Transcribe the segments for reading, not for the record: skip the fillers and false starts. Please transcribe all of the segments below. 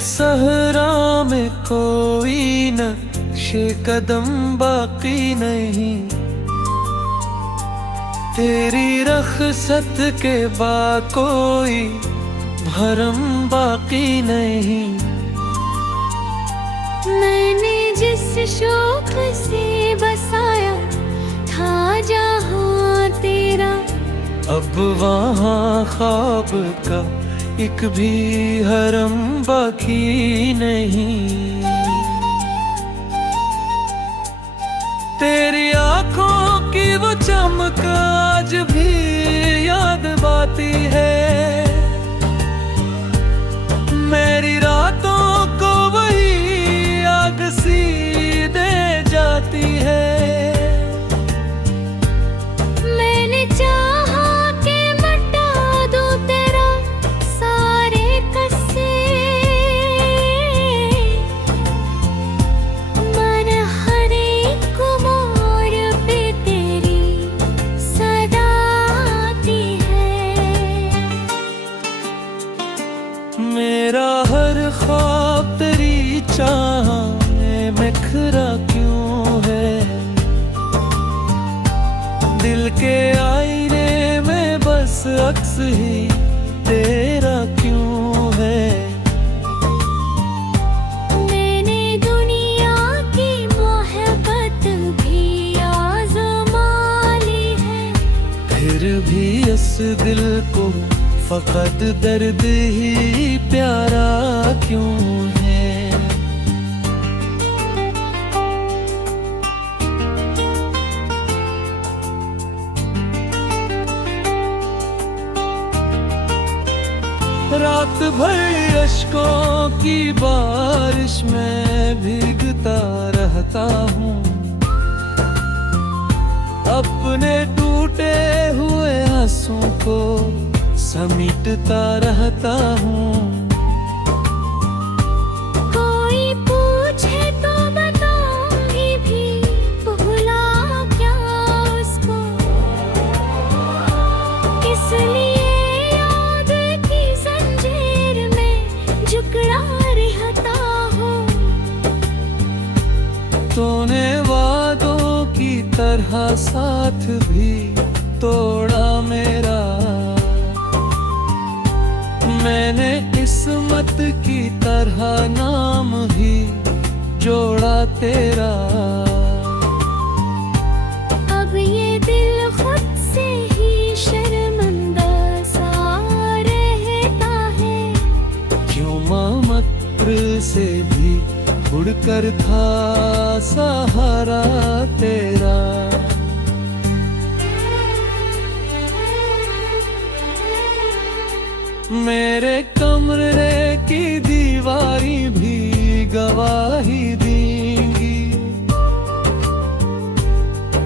सहरा में कोई नक्शे कदम बाकी नहीं, तेरी रख़्सत के बाद कोई भरम बाकी नहीं। मैंने जिस शौक से बसाया था जहाँ तेरा, अब वहाँ ख्वाब का एक भी हरम बाकी नहीं। तेरी आँखों की वो चमक आज भी याद आती है, मेरी रातों को वही आग सी दे जाती है। मैंने चाहा कि मिटा दूं तेरा सारे कस्से, मन हर एक मोड़ पे तेरी सदा आती है। मेरा हर ख्वाब तेरी चाह में बिखरा क्यों है, दिल के आईने में बस अक्स ही तेरा क्यों है। मैंने दुनिया की मोहब्बत भी आज़मा ली है, फिर भी इस दिल को फकत दर्द ही प्यारा क्यों है। रात भर अश्कों की बारिश में भीगता रहता हूँ, अपने टूटे हुए आंसुओं को समेटता रहता हूँ। कोई पूछे तो बताऊंगी भी भुला क्या उसको, इसलिए याद की जंजीर में जकड़ा रहता हूँ। तूने वादों की तरह साथ भी तोड़ा मेरा, मैंने किस्मत की तरह नाम ही जोड़ा तेरा। अब ये दिल खुद से ही शर्मिंदा सा रहता है, क्यों ममत्र से भी उड़कर था सहारा तेरा। मेरे कमरे की दीवारी भी गवाही देंगी,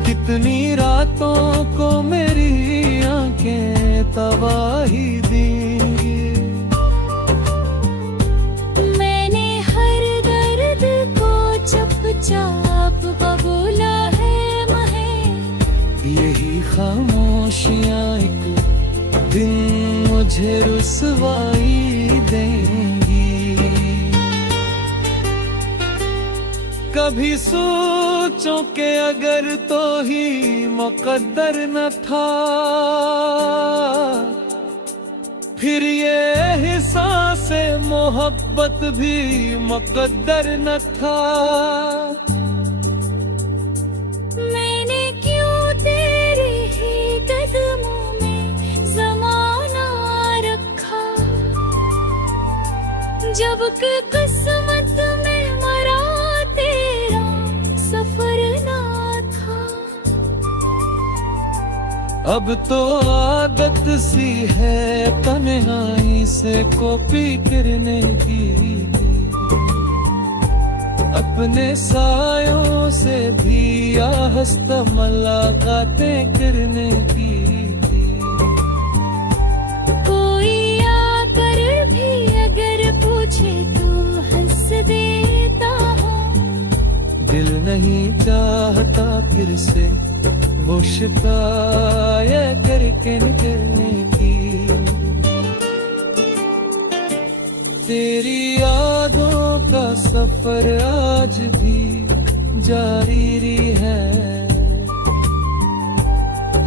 कितनी रातों को मेरी आंखें तबाही देंगी। मैंने हर दर्द को चुपचाप कबूला है महे, यही खामोशियां एक दिन मुझे रुसवाई देंगी। कभी सोचो कि अगर तो ही मुकद्दर न था, फिर ये एहसास मोहब्बत भी मुकद्दर न था। मैंने क्यों तेरे ही कदमों में ज़माना रखा, जब कि किस्मत में मरा तेरा सफर ना था। अब तो आदत सी है तन्हाई से कॉपी करने की, अपने सायों से भी आहस्ता मुलाकातें करने की। कोई आकर भी अगर पूछे तो हंस देता हूँ, दिल नहीं चाहता फिर से वो शिकायत करके निकलने की। तेरी याद सफर आज भी जारी है।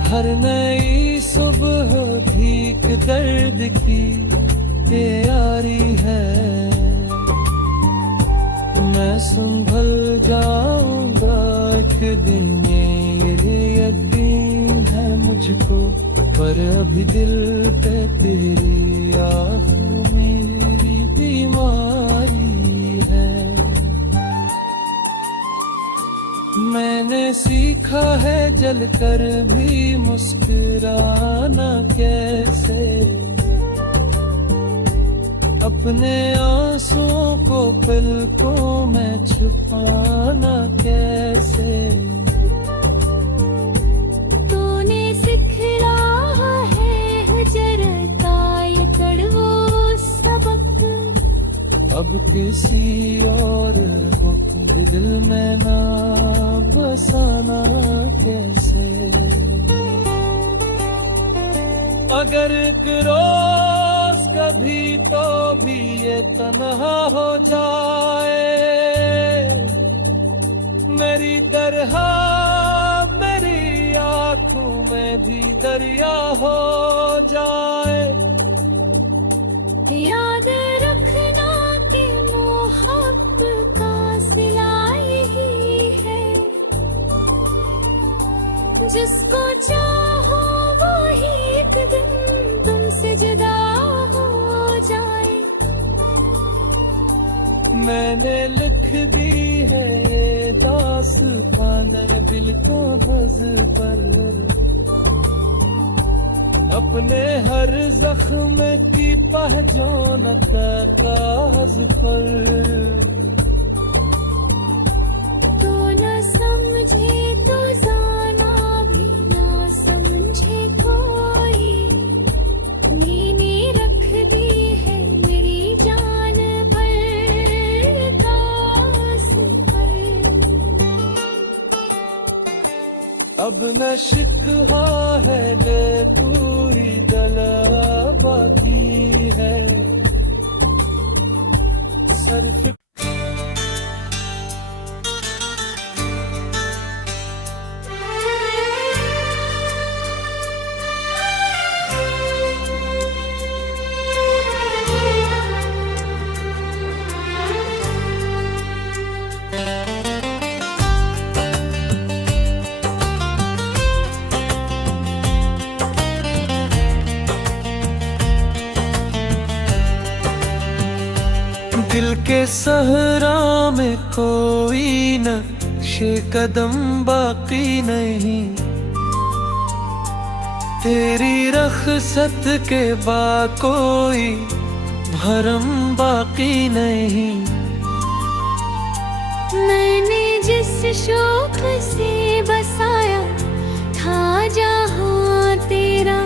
हर नई सुबह भीख दर्द की तैयारी है। मैं संभल जाऊंगा एक दिन, ये यकीन है मुझको, पर अभी दिल पे तेरी आँखों मेरी बीमारी है। मैंने सीखा है जलकर भी मुस्कुराना कैसे, अपने आंसुओं को पलकों में छुपाना कैसे। तूने सिखलाया है हिजरत का ये कड़वा सबक, अब किसी और को दिल में ना बसाना कैसे। अगर एक रोज कभी तो भी ये तन्हा हो जाए, मेरी तरह मेरी आँखों में भी दरिया हो जाए। याद रखना कि मोहब्बत का सिलाई ही है, जिसको चाहो वही एक दिन तुमसे जुदा हो जाए। मैंने लिख दी है ये दास्तान दिल को हज़ पर, अपने हर जख्म की पहचान कागज पर। तो न समझे तो जाना भी ना समझे कोई, मैंने रख दी है मेरी जान पर खास पर। अब न शिकवा है दे पूरी जला बाकी है। सर्फ दिल के सहरा में कोई नक्शे कदम बाकी नहीं, तेरी रख़्सत के बाद कोई भरम बाकी नहीं। मैंने जिस शौक से बसाया था जहां तेरा,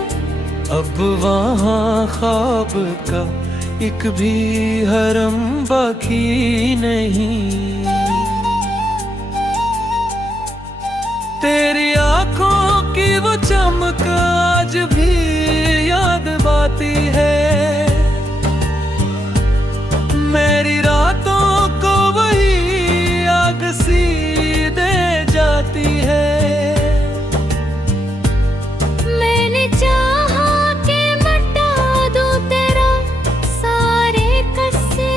अब वहाँ ख्वाब का एक भी हरम बाकी नहीं। तेरी आंखों की वो चमक आज भी याद आती है, मेरी रातों को वही आग सी दे जाती है। मैंने चाहा कि मिटा दूं तेरा सारे कस्से,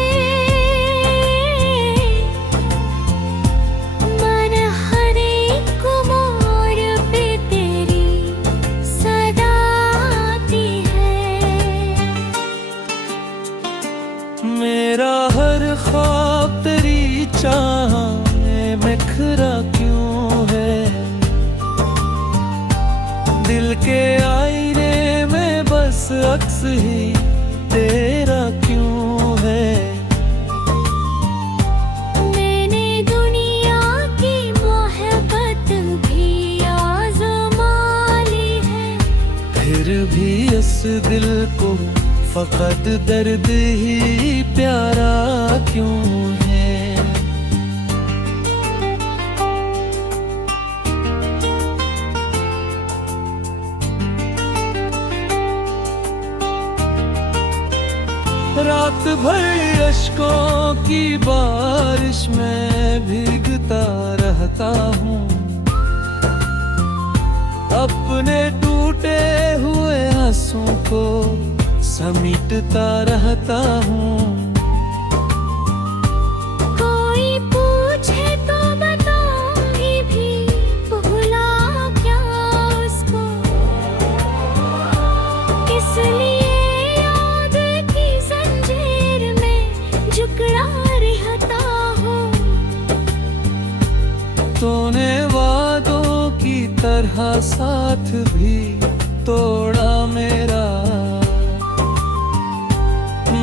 मन हर एक मोड़ पे तेरी सदा आती है। मेरा हर ख्वाब तेरी चाह में बिखरा क्यों है, दिल के आईने में बस अक्स ही तेरा क्यों है। मैंने दुनिया की मोहब्बत भी आज़मा ली है, फिर भी इस दिल को फकत दर्द ही प्यारा क्यों है। रात भर अश्कों की बात में भीगता रहता हूँ, अपने टूटे हुए आंसुओं को समेटता रहता हूँ। कोई पूछे तो बताऊंगी भी, भूला क्या उसको, इसलिए याद की जंजीर में जकड़ा रहता हूँ। तूने वादों की तरह साथ भी तोड़ा मेरा,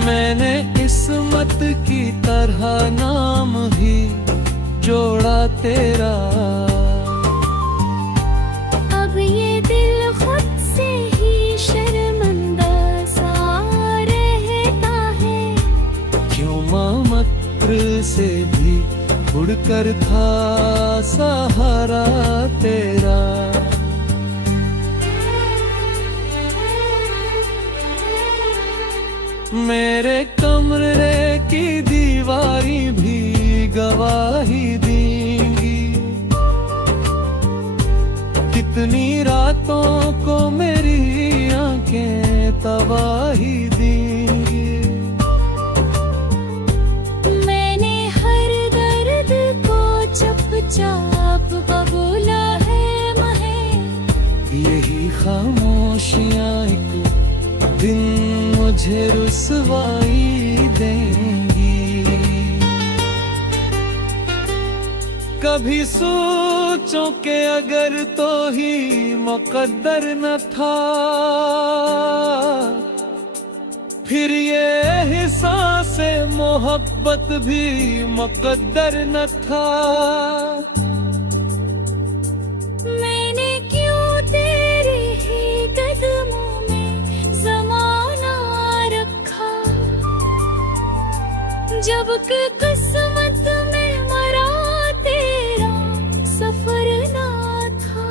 मैंने किस्मत की तरह नाम ही जोड़ा तेरा। अब ये दिल खुद से ही शर्मिंदा सा रहता है, क्यों ममत्र से भी उड़कर था सहारा तेरा। मेरे कमरे की दीवारी भी गवाही देंगी, कितनी रातों को मेरी आंखें तबाही देंगी। मैंने हर दर्द को चुपचाप कबूला है महे, यही खामोशियां एक दिन मुझे रुसवाई देंगी। कभी सोचो कि अगर तो ही मुकद्दर न था, फिर ये एहसास मोहब्बत भी मुकद्दर न था। मैंने क्यों तेरे ही कदमों में ज़माना रखा, जब कि किस्मत में मरा तेरा सफर ना था।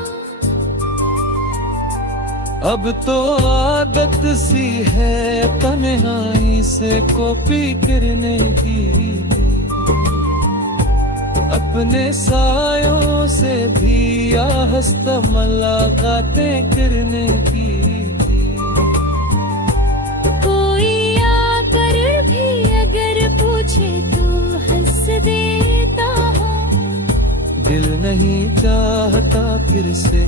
अब तो आदत सी है तन्हाई से कॉपी करने की, अपने सायों से भी आहस्ता मुलाकातें करने की। कोई आकर भी अगर पूछे तो हंस देता हूँ, दिल नहीं चाहता फिर से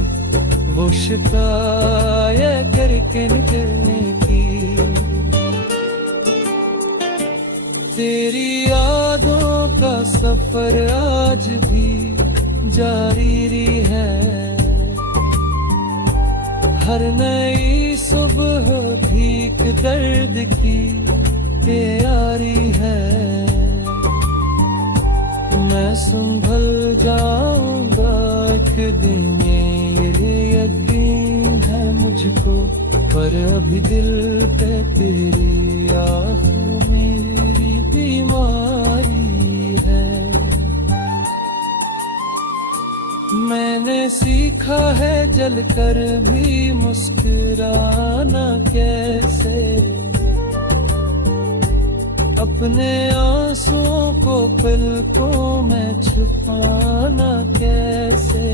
वो शिकायत करके निकलने की। तेरी यादों का सफर आज भी जारी है, हर नई सुबह भीख दर्द की तैयारी है। मैं संभल जाऊंगा एक दिन, ये यकीन है मुझको, पर अभी दिल पे तेरी आँखों मेरी बीमारी है। मैंने सीखा है जलकर भी मुस्कुराना कैसे, अपने आंसुओं को पलकों में छुपाना कैसे।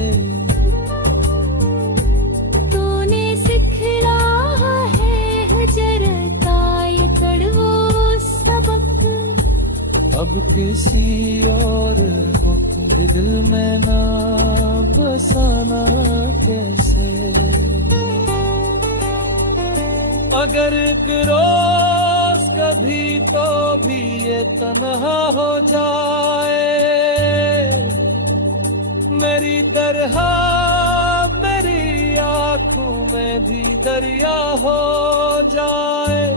तूने सिखलाया है हजरता ये कड़वा सबक, अब किसी और को दिल में ना बसाना कैसे। अगर एक रोज कभी तो भी ये तन्हा हो जाए, मेरी तरह मेरी आँखों में भी दरिया हो जाए।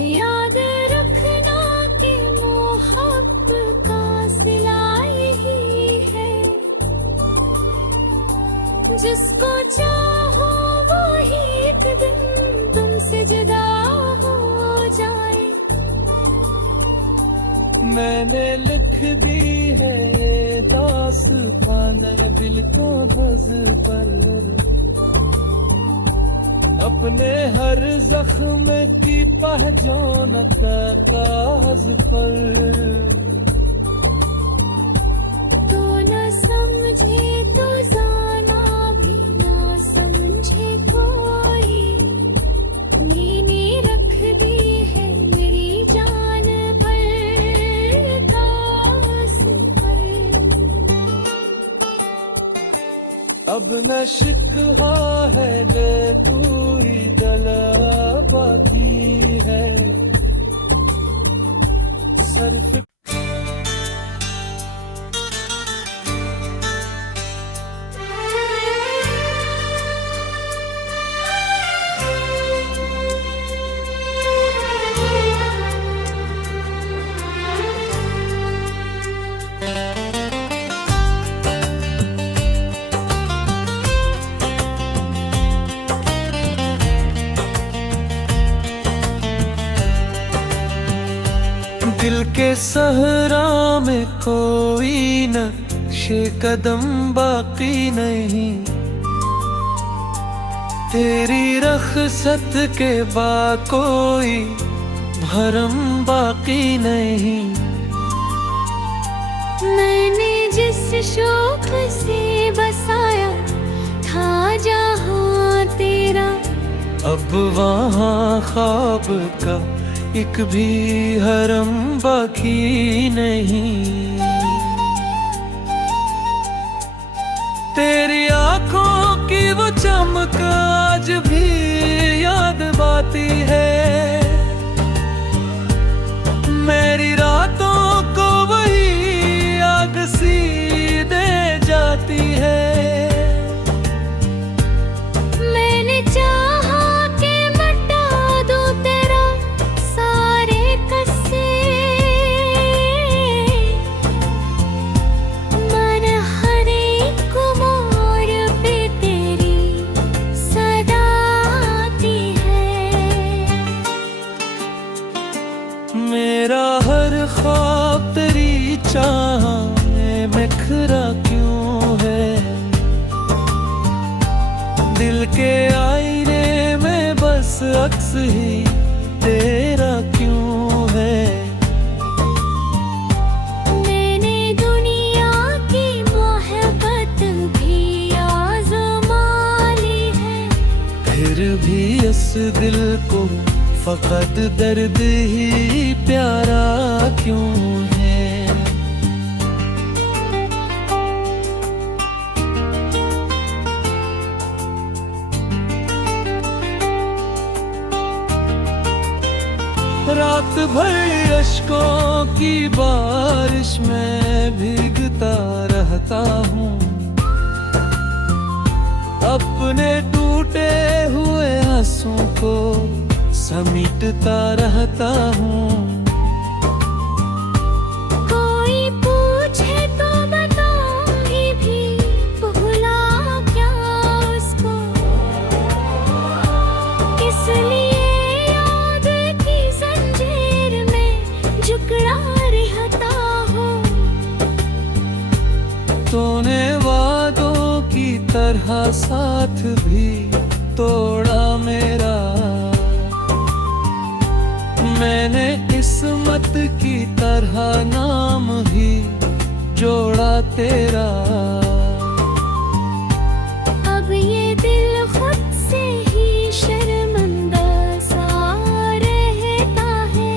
याद रखना कि मोहब्बत का सिलाई ही है, जिसको चाहो वो ही एक दिन तुमसे जुदा हो जाए। मैंने लिख दी है ये दास्तान दिल को हज़ पर, अपने हर जख्म की पहचान का कागज पर। अब न शिकवा है रे, तू ही जलवागी है। सर्फ दिल के सहरा में कोई नक्शे कदम बाकी नहीं, तेरी रख़्सत के बाद कोई भरम बाकी नहीं। मैंने जिस शौक से बसाया था जहाँ तेरा, अब वहाँ ख्वाब का एक भी हरम बाकी नहीं। तेरी आंखों की वो चमक आज भी याद आती है, मेरी रातों को वही आग सी दे जाती है। मैंने चाहा कि मिटा दूं तेरा सारे कस्से, मन हर एक मोड़ पे तेरी सदा आती है। मेरा हर ख्वाब तेरी चाह में बिखरा क्यों है, दिल के आईने में बस अक्स ही तेरा क्यों है। मैंने दुनिया की मोहब्बत भी आज़मा ली है, फिर भी इस दिल को फकत दर्द ही प्यारा क्यों है। रात भर अश्कों की बारिश में भीगता रहता हूँ, अपने टूटे हुए आंसुओं को समेटता रहता हूँ। कोई पूछे तो बताऊंगी भी, भुला क्या उसको, इसलिए याद की जंजीर में जकड़ा रहता हूँ। तूने वादों की तरह साथ भी तोड़ा मेरा, मैंने किस्मत की तरह नाम ही जोड़ा तेरा। अब ये दिल खुद से ही शर्मिंदा सा रहता है,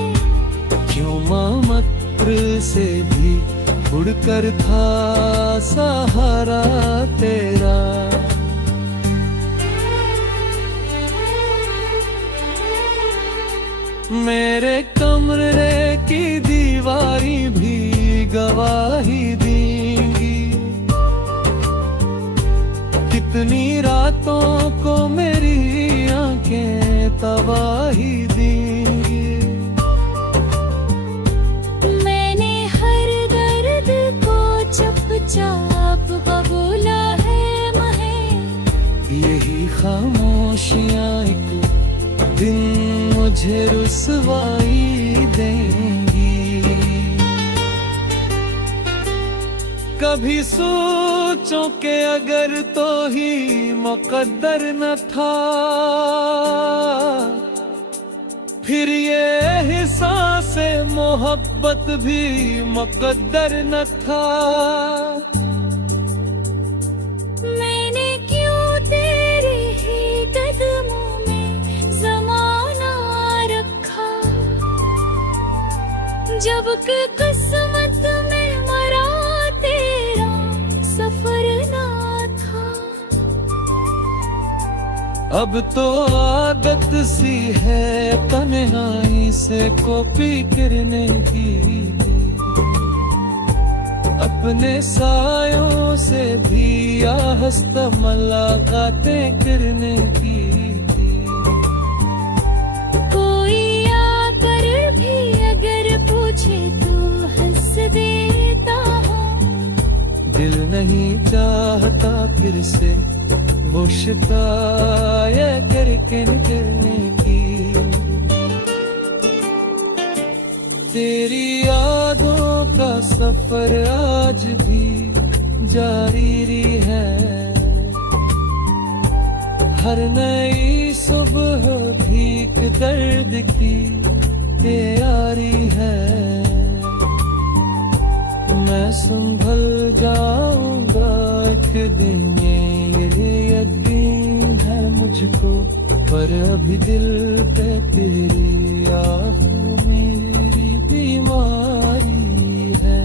क्यों मात्र से भी उड़कर था सहारा तेरा। मेरे कमरे की दीवारी भी गवाही देंगी, कितनी रातों को मेरी आंखें तबाही देंगी। मैंने हर दर्द को चुपचाप कबूला है महे, यही खामोशियां एक दिन मुझे रुसवाई देंगी। कभी सोचो कि अगर तो ही मुकद्दर न था, फिर ये एहसास मोहब्बत भी मुकद्दर न था। मैंने क्यों तेरे ही कदमों में ज़माना रखा, जबकि किस्मत में मरा तेरा सफर ना था। अब तो आदत सी है तन्हाई से कॉपी करने की, अपने सायों से भी आहस्ता मुलाकातें करने की। कोई आकर भी अगर पूछे तो हंस देता हूँ, दिल नहीं चाहता फिर से वो शिकायत करके निकलने की। तेरी यादों का सफर आज भी जारी है, हर नई सुबह भीख दर्द की तैयारी है। मैं संभल जाऊंगा एक दिन, ये यकीन है मुझको, पर अभी दिल पे तेरी आँखों मेरी बीमारी है।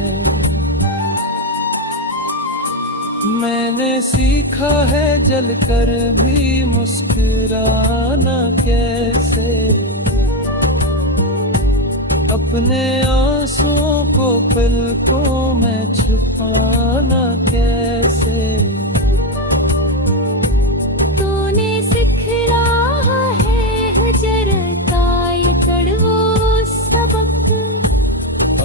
मैंने सीखा है जलकर भी मुस्कुराना कैसे, अपने आंसुओं को पलकों में छुपाना कैसे। तूने सिखलाया है हजरता ये कड़वो सबक,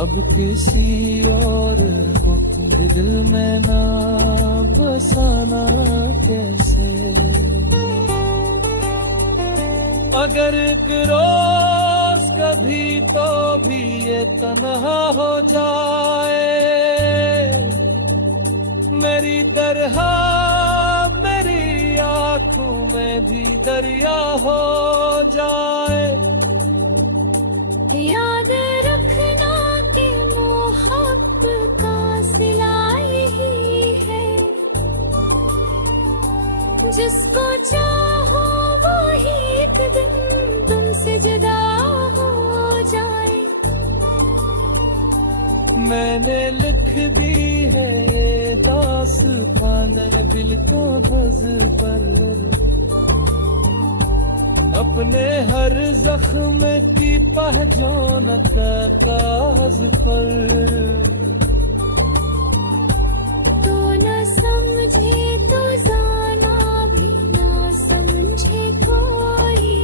अब किसी और को दिल में ना बसाना कैसे। अगर एक रोज कभी तो भी ये तन्हा हो जाए, मेरी तरह मेरी आँखों में भी दरिया हो जाए। याद रखना कि मोहब्बत का सिलाई ही है, जिसको चाहो वही एक दिन तुमसे जुदा हो जाए। मैंने लिख दी है ये दास्तान दिल को हज़ पर, अपने हर जख्म की पहचान कागज पर। तो न समझे तो जाना भी ना समझे कोई,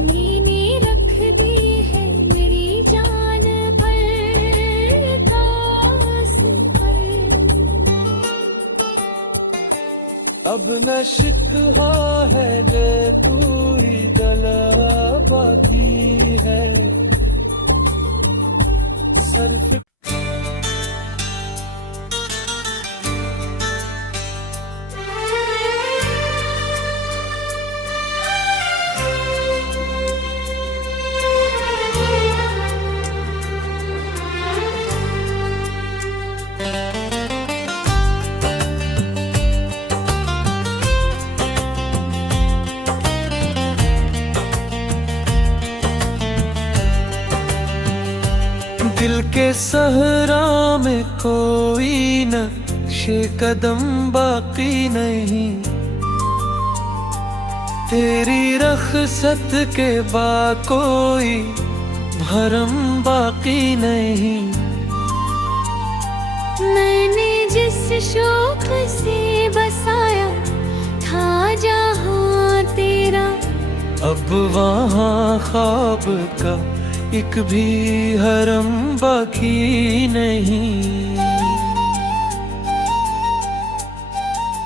मैंने रख दी है मेरी जान पर खास पर। अब न शिकवा है गे पूरी गला बाकी है, सर्फ दिल के सहरा में कोई नक्शे कदम बाकी नहीं, तेरी रख़्सत के बाद कोई भरम बाकी नहीं। मैंने जिस शौक से बसाया था जहां तेरा, अब वहाँ ख्वाब का एक भी हरम बाकी नहीं।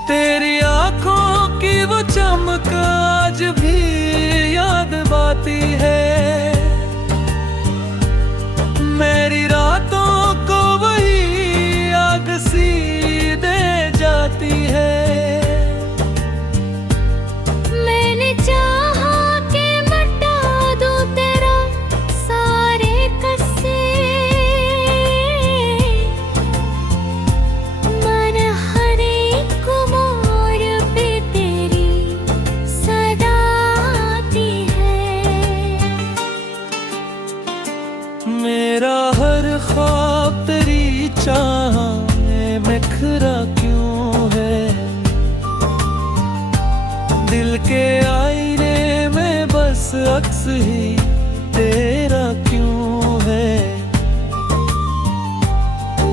तेरी आंखों की वो चमक आज भी याद आती है, मेरी रातों को वही आग सी दे जाती है। मैंने चाहा कि मिटा दूं तेरा सारे कस्से, मन हर एक मोड़ पे तेरी सदा आती है। ही तेरा क्यों है।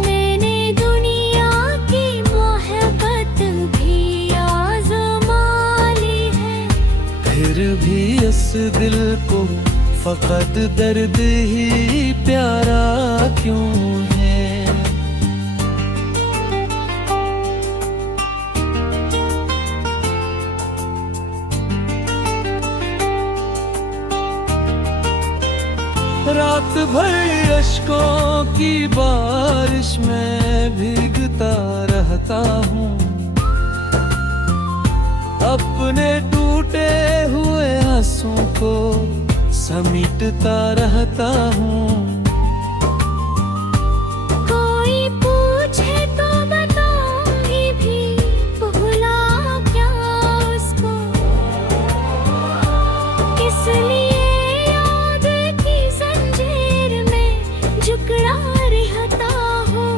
मैंने दुनिया की मोहब्बत भी आज़मा ली है, फिर भी इस दिल को फकत दर्द ही प्यारा क्यों है। रात भर अश्कों की बारिश में भीगता रहता हूँ, अपने टूटे हुए आंसुओं को समेटता रहता हूँ। कोई पूछे तो बताऊंगी भी, भुला क्या उसको, इसलिए याद की जंजीर में जकड़ा रहता हूँ।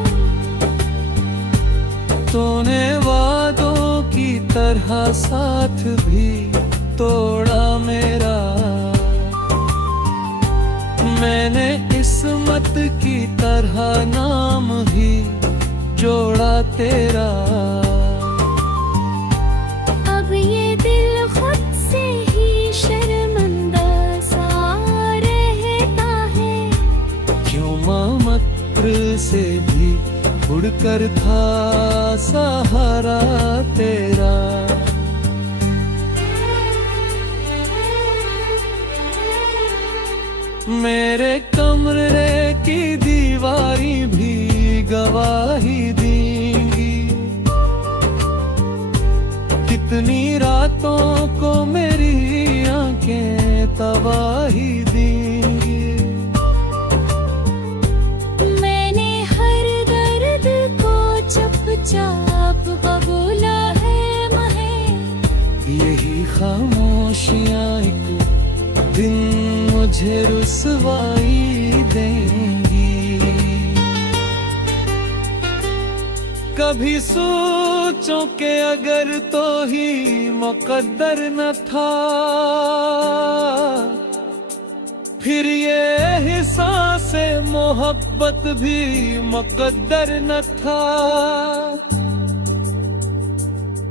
तूने वादों की तरह साथ भी तोड़ा मेरा, मैंने किस्मत की तरह नाम ही जोड़ा तेरा। अब ये दिल खुद से ही शर्मिंदा सा रहता है, क्यों ममत्र से भी उड़कर था सहारा तेरा। मेरे कमरे की दीवारी भी गवाही देंगी, कितनी रातों को मेरी आंखें तबाही देंगी। मैंने हर दर्द को चुपचाप कबूला है महे, यही खामोशियां एक दिन मुझे रुसवाई देंगी। कभी सोचो के अगर तो ही मुकद्दर न था, फिर ये हिस्सा मोहब्बत भी मुकद्दर न था।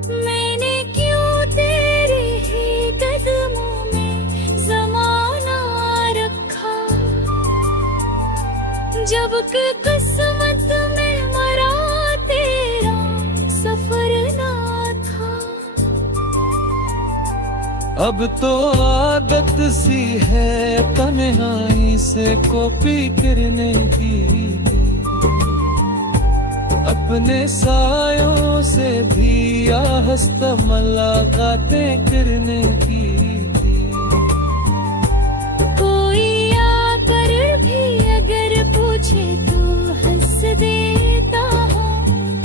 मैंने क्यों तेरे ही कदमों में ज़माना रखा, जबकि किस्मत में मरा तेरा सफर ना था। अब तो आदत सी है तन्हाई से कॉपी करने की, अपने सायों से भी आहस्ता मुलाकातें करने की। कोई आकर भी अगर पूछे तो हंस देता हूँ,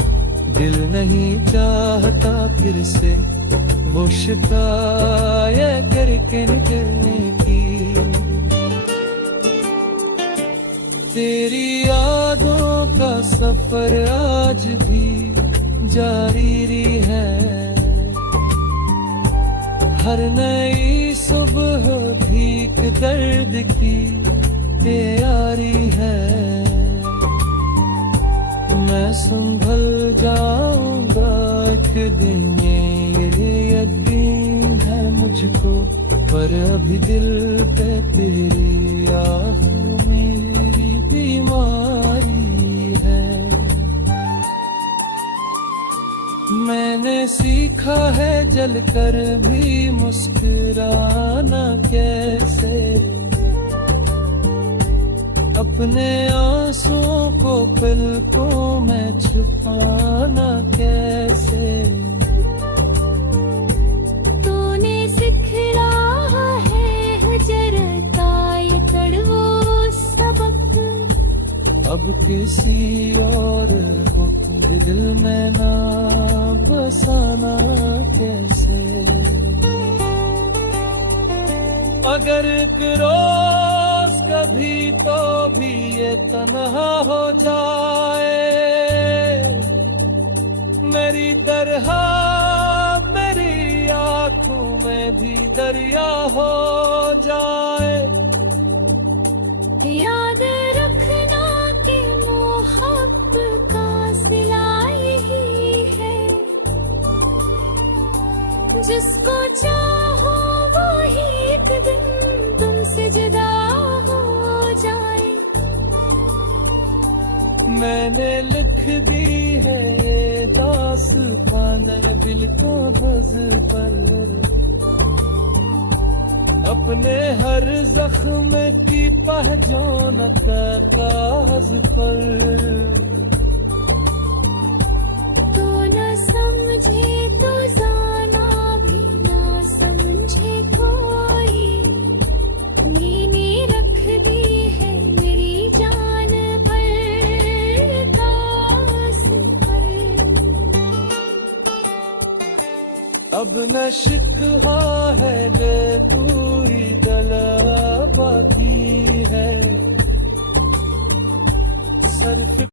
दिल नहीं चाहता फिर से वो शिकायत करके निकलने की। तेरी यादों का सफर आज भी जारी है, हर नई सुबह भीख दर्द की तैयारी है। मैं संभल जाऊंगा एक दिन ये यकीन है मुझको, पर अभी दिल पे तेरी आँखों मेरी बीमारी है। मैंने सीखा है जलकर भी मुस्कुराना कैसे, अपने आंसुओं को पलकों में छुपाना कैसे। तूने सिखलाया है हजरता ये कड़वा सबक, अब किसी और को दिल में ना बसाना कैसे। अगर एक रोज कभी तो भी ये तन्हा हो जाए, मेरी तरह मेरी आँखों में भी दरिया हो जाए। जिसको चाहो वही एक दिन तुमसे जुदा हो जाए। मैंने लिख दी है ये दास्तान दिल को हज पर, अपने हर जख्म की पहचान कागज पर। तो न समझे तो जाना भी ना समझे कोई, मैंने रख दी है मेरी जान पर कास पर। अब न शिकवा है न कोई गला बाकी है, सर्फ